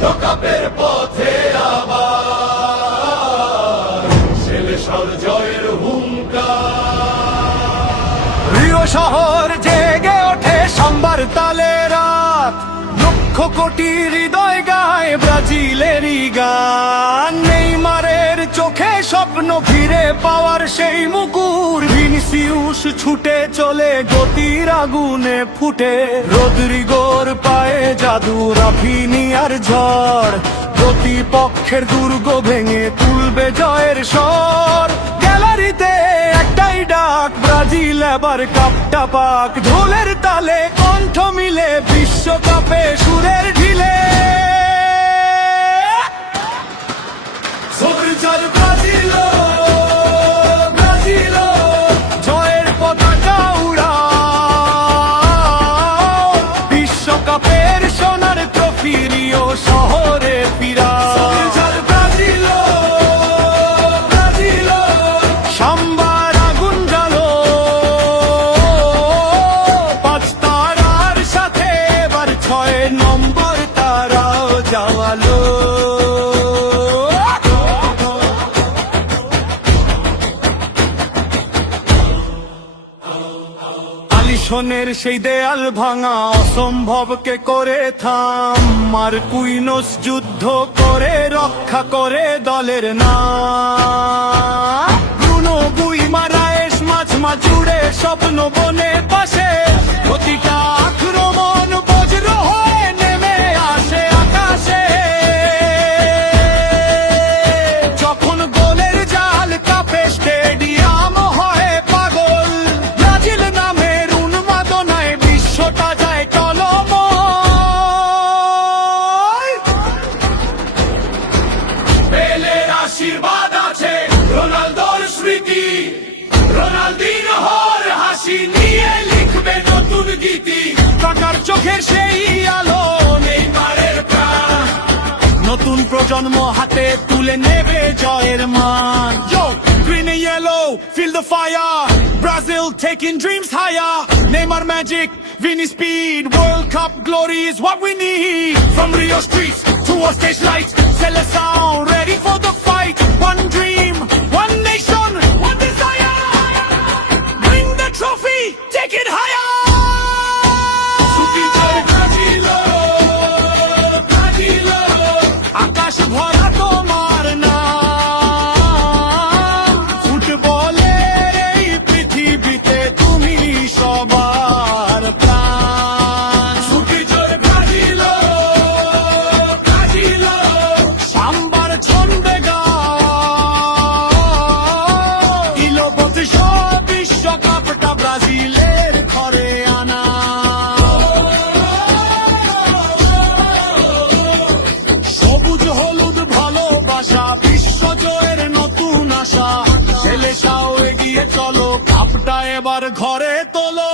বিশ্বকাপের পথে আবার সেলেসার জয়ের হুঙ্কার। রিও শহর জেগে ওঠে সাম্বার তালে রাত, লক্ষ কোটি হৃদয় গায় ব্রাজিলেরই গান। নেইমারের চোখে স্বপ্ন ফিরে পাওয়ার সেই মুকুর, ভিনিসিউস ছুটে চলে গতির আগুনে ফুটে। রদ্রিগোর পায়ে জাদু, রাফিনিয়ার ঝড়, প্রতিপক্ষের দুর্গ ভেঙে তুলবে জয়ের স্বর। গ্যালারিতে একটাই ডাক, ব্রাজিল এবার কাপটা পাক। ঢোলের তালে কণ্ঠ মিলে বিশ্বকাপে সুরের ঢিলে। সবুজের ব্রাজিল, ব্রাজিল জয়ের পতাকা উড়াও। বিশ্বকাপের সোনার ট্রফি রিও শহরে ফিরাও। সবুজের ব্রাজিল, ব্রাজিল সাম্বার আগুন জ্বালো। পাঁচ তারার সাথে এবার 6 নম্বর তারাও জ্বালো। আলিশনের সেই দেয়াল ভাঙা, অসম্ভবকে করে থাম। মার্কুইনোস যুদ্ধ করে রক্ষা করে দলের নাম। ব্রুনো গুইমারায়েস মাঝমা জুড়ে স্বপ্ন বনে পাশে। প্রতিটা আক্রমণ বজ্র হয়ে নেমে আসে আকাশে। যখন গোলের জাল কাঁপে স্টেডিয়াম হয় পাগল। ব্রাজিল নামের উন্মাদনায় বিশ্বটা যায় টলময়। পেলের আশীর্বাদ আছে, রোনালদোর স্মৃতি, রোনালদিনহোর হাসি নিয়ে লিখবে নতুন গীতি। টাকার চোখের সেই আলো, নেইমারের প্রাণ, নতুন প্রজন্ম হাতে তুলে নেবে জয়ের মান। Yo, green and yellow, feel the fire. Brazil taking dreams higher. Neymar magic, Vini speed. World Cup glory is what we need. From Rio streets to our stage lights, Seleção ready for the fight. One dream, one nation, one desire. Bring the trophy, take it higher. সুবিজয় Brazil, Brazil আকাশ ভরা তোমার নাম। ফুটবলের এই পৃথিবীতে তুমি সবার প্রাণ। সুবিজয় ব্রাজিল, ব্রাজিল সাম্বার ছন্দে গাও। ইলোপতি সব বিশ্বকাপটা ব্রাজিলের ঘরে আনা। সবুজ হলুদ ভালোবাসা, বিশ্ব জয়ের নতুন আশা। সেলেসাও এগিয়ে চলো, কাপটা এবার ঘরে তোলো।